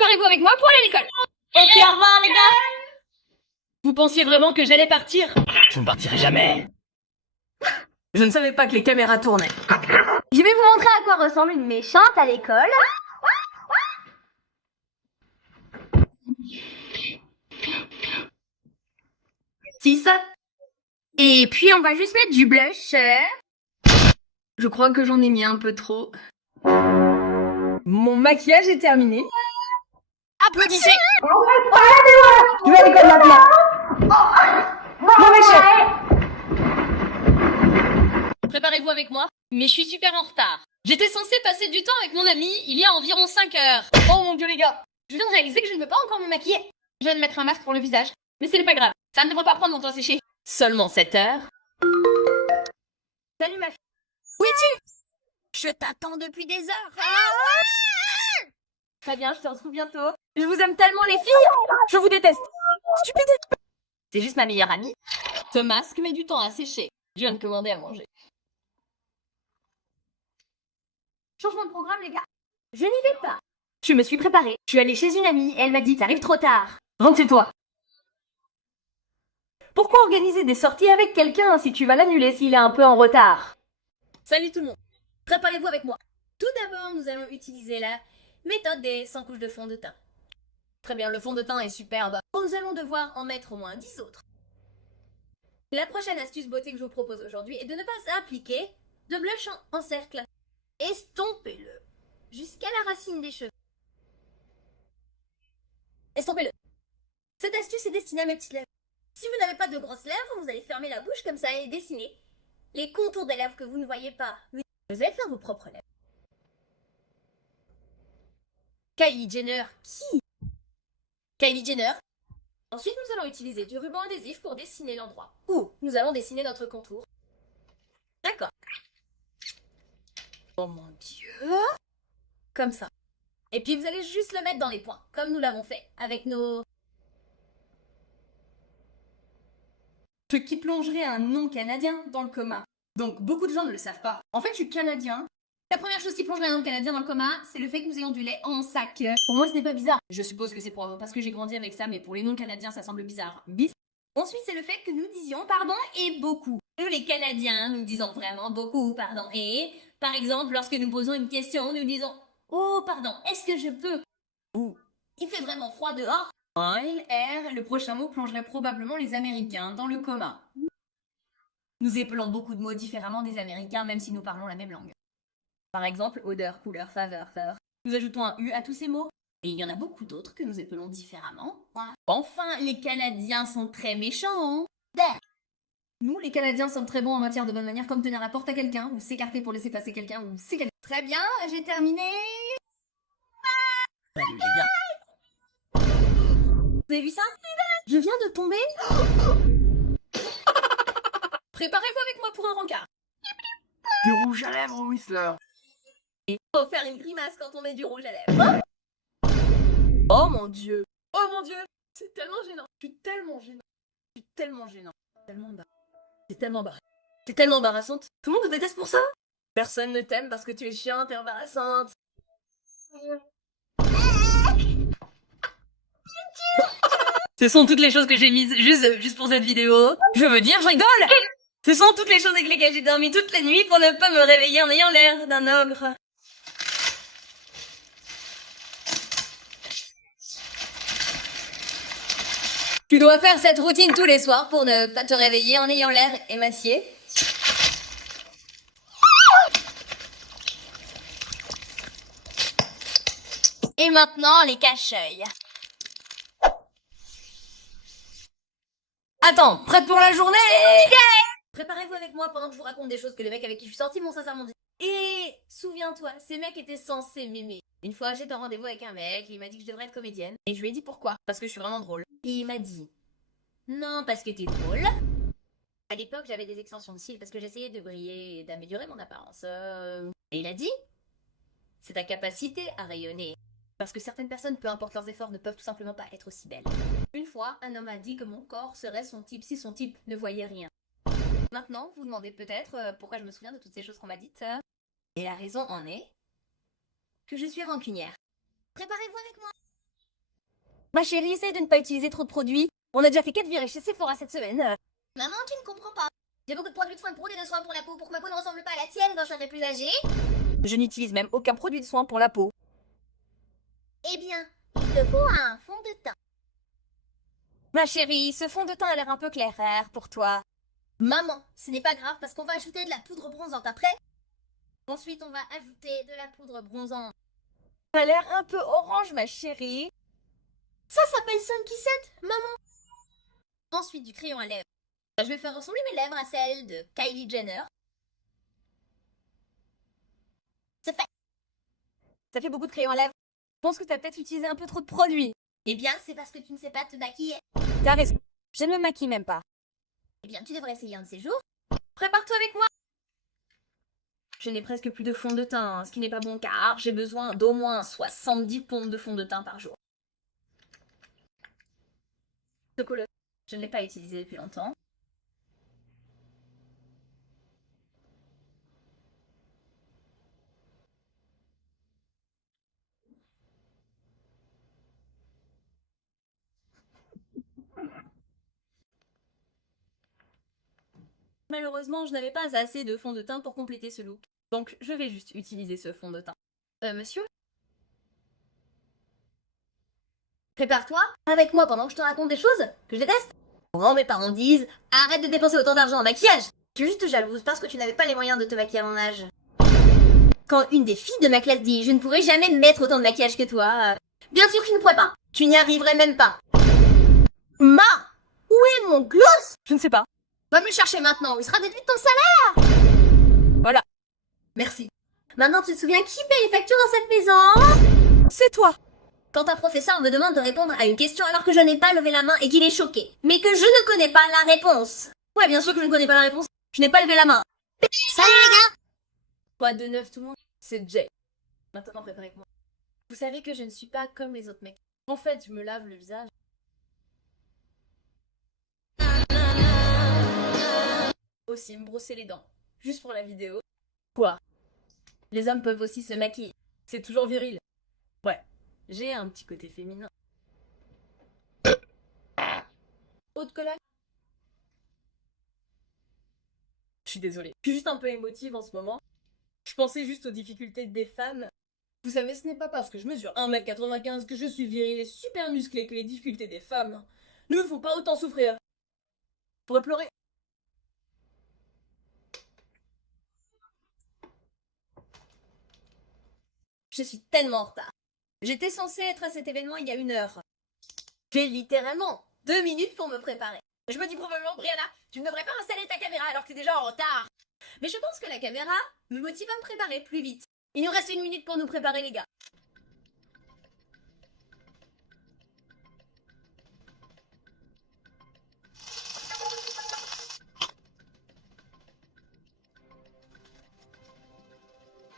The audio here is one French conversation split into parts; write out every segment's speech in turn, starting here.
Préparez-vous avec moi pour aller à l'école. Ok, au revoir les gars. Vous pensiez vraiment que j'allais partir? Je ne partirai jamais. Je ne savais pas que les caméras tournaient. Je vais vous montrer à quoi ressemble une méchante à l'école. Si ça. Et puis on va juste mettre du blush. Je crois que j'en ai mis un peu trop. Mon maquillage est terminé. Applaudissez. Je vais à l'école maintenant. Mauvais chef. Préparez-vous avec moi, mais je suis super en retard. J'étais censée passer du temps avec mon ami il y a environ 5 heures. Oh mon dieu les gars, je viens de réaliser que je ne peux pas encore me maquiller. Je viens de mettre un masque pour le visage, mais c'est pas grave. Ça ne devrait pas prendre longtemps à sécher. Seulement 7 heures. Salut ma fille. Où es-tu? Je t'attends depuis des heures. Très bien, je te retrouve bientôt. Je vous aime tellement les filles. Je vous déteste. Stupide. C'est juste ma meilleure amie. Ce masque met du temps à sécher. Je viens de commander à manger. Changement de programme les gars. Je n'y vais pas. Je me suis préparée. Je suis allée chez une amie et elle m'a dit t'arrives trop tard. Rentre chez toi. Pourquoi organiser des sorties avec quelqu'un si tu vas l'annuler s'il est un peu en retard? Salut tout le monde. Préparez-vous avec moi. Tout d'abord, nous allons utiliser la méthode des 100 couches de fond de teint. Très bien, le fond de teint est superbe. Nous allons devoir en mettre au moins 10 autres. La prochaine astuce beauté que je vous propose aujourd'hui est de ne pas appliquer de blush en cercle. Estompez-le jusqu'à la racine des cheveux. Estompez-le. Cette astuce est destinée à mes petites lèvres. Si vous n'avez pas de grosses lèvres, vous allez fermer la bouche comme ça et dessiner les contours des lèvres que vous ne voyez pas. Vous allez faire vos propres lèvres. Kylie Jenner. Qui? Kylie Jenner. Ensuite, nous allons utiliser du ruban adhésif pour dessiner l'endroit où nous allons dessiner notre contour. D'accord. Oh mon dieu. Comme ça. Et puis vous allez juste le mettre dans les points, comme nous l'avons fait avec nos... Ce qui plongerait un nom canadien dans le coma. Donc beaucoup de gens ne le savent pas. En fait, je suis canadien. La première chose qui plongerait un homme canadien dans le coma, c'est le fait que nous ayons du lait en sac. Pour moi, ce n'est pas bizarre. Je suppose que c'est parce que j'ai grandi avec ça, mais pour les non-canadiens, ça semble bizarre. Ensuite, c'est le fait que nous disions pardon et beaucoup. Nous, les Canadiens, nous disons vraiment beaucoup pardon et... Par exemple, lorsque nous posons une question, nous disons « Oh, pardon, est-ce que je peux ?» Ou « Il fait vraiment froid dehors ?» Oil, air, le prochain mot plongerait probablement les Américains dans le coma. Nous épelons beaucoup de mots différemment des Américains, même si nous parlons la même langue. Par exemple, odeur, couleur, faveur, feur. Nous ajoutons un U à tous ces mots. Et il y en a beaucoup d'autres que nous épelons différemment. Enfin, les Canadiens sont très méchants. Nous, les Canadiens, sommes très bons en matière de bonne manière, comme tenir la porte à quelqu'un, ou s'écarter pour laisser passer quelqu'un, ou s'écarter. Très bien, j'ai terminé. Salut les gars. Vous avez vu ça? Je viens de tomber. Préparez-vous avec moi pour un rencard. Du rouge à lèvres, Whistler. Il faut faire une grimace quand on met du rouge à lèvres. Oh mon dieu. Oh mon dieu. C'est tellement gênant. Je suis tellement gênant. Je suis tellement gênant. Tellement embarrassant. C'est tellement embarrassant. T'es tellement embarrassante. Tout le monde te déteste pour ça? Personne ne t'aime parce que tu es chiante et embarrassante. Ce sont toutes les choses que j'ai mises juste pour cette vidéo. Je veux dire, je rigole. Ce sont toutes les choses avec lesquelles j'ai dormi toute la nuit pour ne pas me réveiller en ayant l'air d'un ogre. Tu dois faire cette routine tous les soirs pour ne pas te réveiller en ayant l'air émacié. Et maintenant, les cache-œils. Attends, prête pour la journée? Préparez-vous avec moi pendant que je vous raconte des choses que les mecs avec qui je suis sortie m'ont sincèrement dit. Et souviens-toi, ces mecs étaient censés m'aimer. Une fois, j'étais en rendez-vous avec un mec, il m'a dit que je devrais être comédienne. Et je lui ai dit pourquoi. Parce que je suis vraiment drôle. Et il m'a dit, non, parce que t'es drôle. À l'époque, j'avais des extensions de cils parce que j'essayais de briller et d'améliorer mon apparence. Et il a dit, c'est ta capacité à rayonner. Parce que certaines personnes, peu importe leurs efforts, ne peuvent tout simplement pas être aussi belles. Une fois, un homme a dit que mon corps serait son type si son type ne voyait rien. Maintenant, vous vous demandez peut-être pourquoi je me souviens de toutes ces choses qu'on m'a dites. Et la raison en est que je suis rancunière. Préparez-vous avec moi. Ma chérie, essaye de ne pas utiliser trop de produits. On a déjà fait 4 virées chez Sephora cette semaine. Maman, tu ne comprends pas. J'ai beaucoup de produits de soins pour et de soins pour la peau pour que ma peau ne ressemble pas à la tienne quand je serai plus âgée. Je n'utilise même aucun produit de soin pour la peau. Eh bien, il te faut un fond de teint. Ma chérie, ce fond de teint a l'air un peu clair pour toi. Maman, ce n'est pas grave parce qu'on va ajouter de la poudre bronzante après. Ensuite, on va ajouter de la poudre bronzante. Ça a l'air un peu orange, ma chérie. Ça s'appelle Sun Kissette, maman. Ensuite, du crayon à lèvres. Je vais faire ressembler mes lèvres à celles de Kylie Jenner. C'est fait. Ça fait beaucoup de crayon à lèvres. Je pense que t'as peut-être utilisé un peu trop de produits. Eh bien, c'est parce que tu ne sais pas te maquiller. T'as raison. Je ne me maquille même pas. Eh bien, tu devrais essayer un de ces jours. Prépare-toi avec moi. Je n'ai presque plus de fond de teint, ce qui n'est pas bon car j'ai besoin d'au moins 70 pompes de fond de teint par jour. Ce colosse, je ne l'ai pas utilisé depuis longtemps. Malheureusement, je n'avais pas assez de fond de teint pour compléter ce look. Donc, je vais juste utiliser ce fond de teint. Monsieur? Prépare-toi avec moi pendant que je te raconte des choses que je déteste. Quand mes parents disent arrête de dépenser autant d'argent en maquillage. Je suis juste jalouse parce que tu n'avais pas les moyens de te maquiller à mon âge. Quand une des filles de ma classe dit je ne pourrai jamais mettre autant de maquillage que toi, bien sûr que je ne pourrais pas. Tu n'y arriverais même pas. Ma, où est mon gloss? Je ne sais pas. Va me le chercher maintenant, il sera déduit de ton salaire. Voilà. Merci. Maintenant tu te souviens qui paye les factures dans cette maison? C'est toi. Quand un professeur me demande de répondre à une question alors que je n'ai pas levé la main et qu'il est choqué, mais que je ne connais pas la réponse. Ouais, bien sûr que je ne connais pas la réponse. Je n'ai pas levé la main. Salut les gars! Quoi de neuf tout le monde? C'est Jay. Maintenant, préparez avec moi. Vous savez que je ne suis pas comme les autres mecs. En fait, je me lave le visage. Aussi me brosser les dents. Juste pour la vidéo. Quoi? Les hommes peuvent aussi se maquiller. C'est toujours viril. Ouais. J'ai un petit côté féminin. Eau de Cologne? Je suis désolée. Je suis juste un peu émotive en ce moment. Je pensais juste aux difficultés des femmes. Vous savez, ce n'est pas parce que je mesure 1m95 que je suis viril et super musclé que les difficultés des femmes ne me font pas autant souffrir. Je pourrais pleurer. Je suis tellement en retard. J'étais censée être à cet événement il y a 1 heure. J'ai littéralement 2 minutes pour me préparer. Je me dis probablement, Brianna, tu ne devrais pas installer ta caméra alors que t'es déjà en retard. Mais je pense que la caméra me motive à me préparer plus vite. Il nous reste 1 minute pour nous préparer, les gars.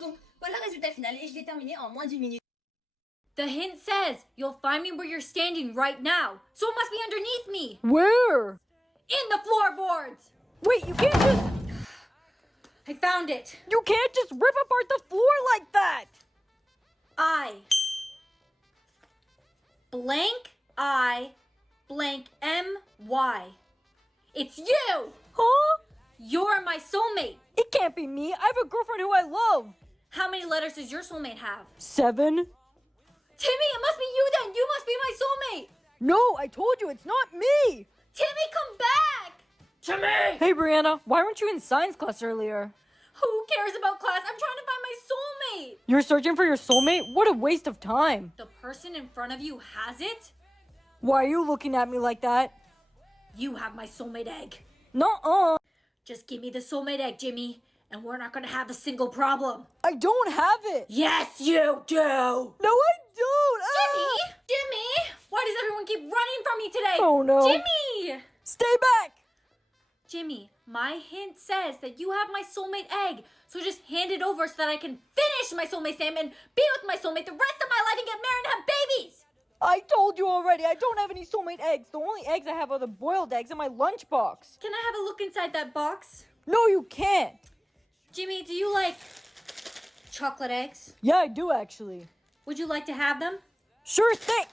Donc, voilà le résultat final et je l'ai terminé en moins d'1 minute. The hint says you'll find me where you're standing right now, so it must be underneath me, Where? in the floorboards. Wait, you can't just. I found it. You can't just rip apart the floor like that! I blank M-Y. It's you! Huh? You're my soulmate. It can't be me. I have a girlfriend who I love. How many letters does your soulmate have? 7? Timmy, it must be you then! You must be my soulmate! No, I told you it's not me! Timmy, come back! Timmy! Hey, Brianna, why weren't you in science class earlier? Who cares about class? I'm trying to find my soulmate! You're searching for your soulmate? What a waste of time. The person in front of you has it? Why are you looking at me like that? You have my soulmate egg. Nuh-uh. Just give me the soulmate egg, Jimmy, and we're not gonna have a single problem. I don't have it. Yes, you do! No, I don't. Jimmy! Jimmy! Why does everyone keep running from me today? Oh, no. Jimmy! Stay back. Jimmy, my hint says that you have my soulmate egg, so just hand it over so that I can finish my soulmate Sam and be with my soulmate the rest of my life and get married and have babies! I told you already, I don't have any soulmate eggs. The only eggs I have are the boiled eggs in my lunchbox. Can I have a look inside that box? No, you can't. Jimmy, do you like chocolate eggs? Yeah, I do actually. Would you like to have them? Sure thing.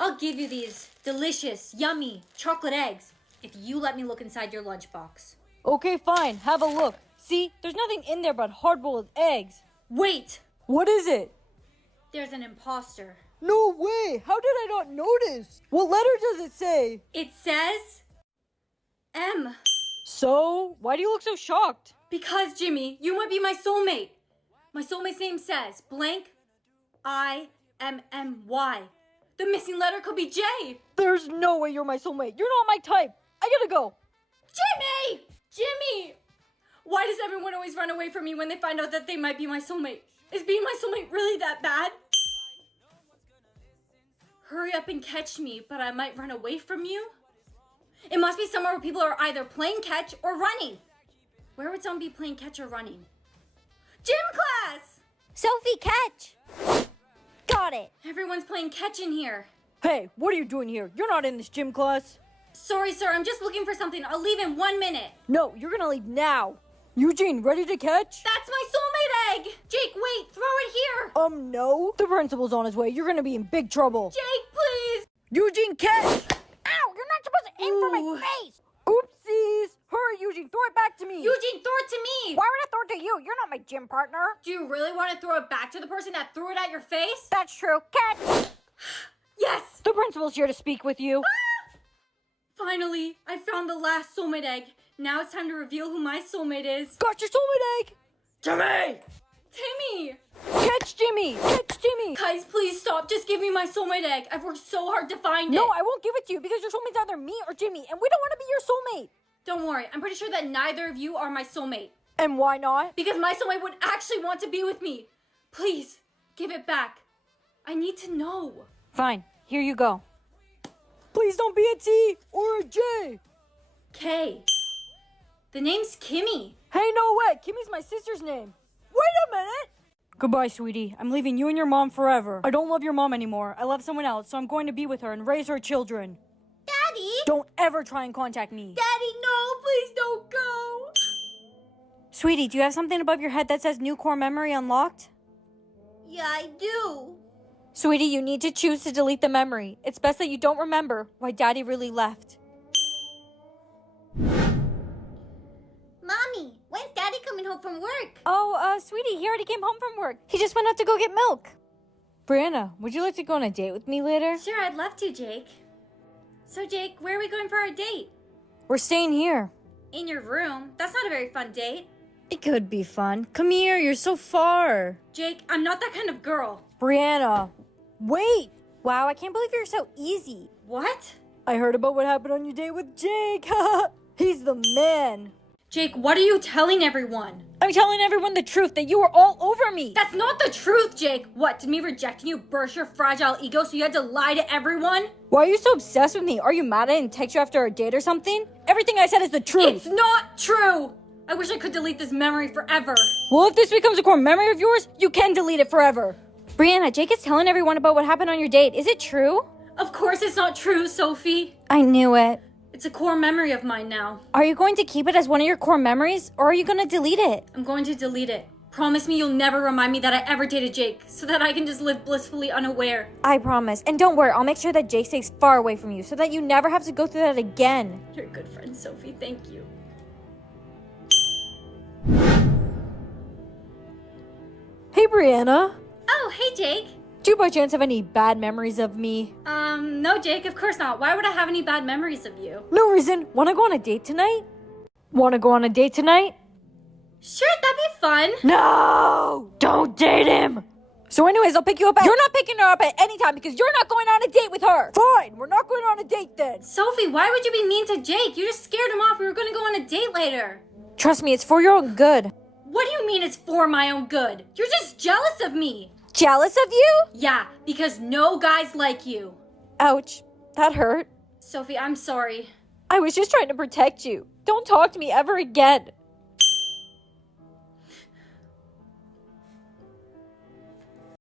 I'll give you these delicious, yummy chocolate eggs if you let me look inside your lunchbox. Okay, fine. Have a look. See, there's nothing in there but hard-boiled eggs. Wait! What is it? There's an imposter. No way! How did I not notice? What letter does it say? It says M. So, why do you look so shocked? Because, Jimmy, you might be my soulmate. My soulmate's name says blank I-M-M-Y. The missing letter could be J. There's no way you're my soulmate. You're not my type. I gotta go. Jimmy! Jimmy! Why does everyone always run away from me when they find out that they might be my soulmate? Is being my soulmate really that bad? Hurry up and catch me, but I might run away from you? It must be somewhere where people are either playing catch or running. Where would someone be playing catch or running? Gym class! Sophie, catch! Got it. Everyone's playing catch in here. Hey, what are you doing here? You're not in this gym class. Sorry, sir, I'm just looking for something. I'll leave in 1 minute. No, you're gonna leave now. Eugene, ready to catch? That's my soulmate egg! Jake, wait, throw it here! No. The principal's on his way. You're gonna be in big trouble. Jake, please! Eugene, catch! Ow, you're not supposed to aim for Ooh. my face! Oopsies! Hurry, Eugene, throw it back to me. Eugene, throw it to me! Why would I throw it to you? You're not my gym partner. Do you really want to throw it back to the person that threw it at your face? That's true. Catch! Yes! The principal's here to speak with you. Finally, I found the last soulmate egg. Now it's time to reveal who my soulmate is. Got your soulmate egg! Jimmy! Timmy! Catch Jimmy! Catch Jimmy! Guys, please stop. Just give me my soulmate egg. I've worked so hard to find No, it. I won't give it to you because your soulmate's either me or Jimmy, and we don't want to be your soulmate. Don't worry. I'm pretty sure that neither of you are my soulmate. And why not? Because my soulmate would actually want to be with me. Please, give it back. I need to know. Fine, here you go. Please don't be a T or a J. K. The name's Kimmy. Hey, no way. Kimmy's my sister's name. Wait a minute. Goodbye, sweetie. I'm leaving you and your mom forever. I don't love your mom anymore. I love someone else, so I'm going to be with her and raise her children. Daddy? Don't ever try and contact me. Daddy, no, please don't go. Sweetie, do you have something above your head that says new core memory unlocked? Yeah, I do. Sweetie, you need to choose to delete the memory. It's best that you don't remember why Daddy really left. Mommy, when's Daddy coming home from work? Oh, sweetie, he already came home from work. He just went out to go get milk. Brianna, would you like to go on a date with me later? Sure, I'd love to, Jake. So, Jake, where are we going for our date? We're staying here. In your room? That's not a very fun date. It could be fun. Come here, you're so far. Jake, I'm not that kind of girl. Brianna, wait. Wow, I can't believe you're so easy. What? I heard about what happened on your date with Jake. He's the man. Jake, what are you telling everyone? I'm telling everyone the truth that you were all over me. That's not the truth, Jake. What, did me rejecting you burst your fragile ego so you had to lie to everyone? Why are you so obsessed with me? Are you mad I didn't text you after our date or something? Everything I said is the truth. It's not true! I wish I could delete this memory forever. Well, if this becomes a core memory of yours, you can delete it forever. Brianna, Jake is telling everyone about what happened on your date. Is it true? Of course it's not true, Sophie. I knew it. It's a core memory of mine now. Are you going to keep it as one of your core memories, or are you going to delete it? I'm going to delete it. Promise me you'll never remind me that I ever dated Jake, so that I can just live blissfully unaware. I promise. And don't worry, I'll make sure that Jake stays far away from you so that you never have to go through that again. You're a good friend, Sophie. Thank you. Hey, Brianna. Oh, hey, Jake. Do you by chance have any bad memories of me? No, Jake, of course not. Why would I have any bad memories of you? No reason. Want to go on a date tonight? Want to go on a date tonight? Sure, that'd be fun. No! Don't date him! So anyways, I'll pick you up at— You're not picking her up at any time because you're not going on a date with her! Fine, we're not going on a date then! Sophie, why would you be mean to Jake? You just scared him off. We were going to go on a date later. Trust me, it's for your own good. What do you mean it's for my own good? You're just jealous of me. Jealous of you? Yeah, because no guys like you. Ouch, that hurt. Sophie, I'm sorry. I was just trying to protect you. Don't talk to me ever again.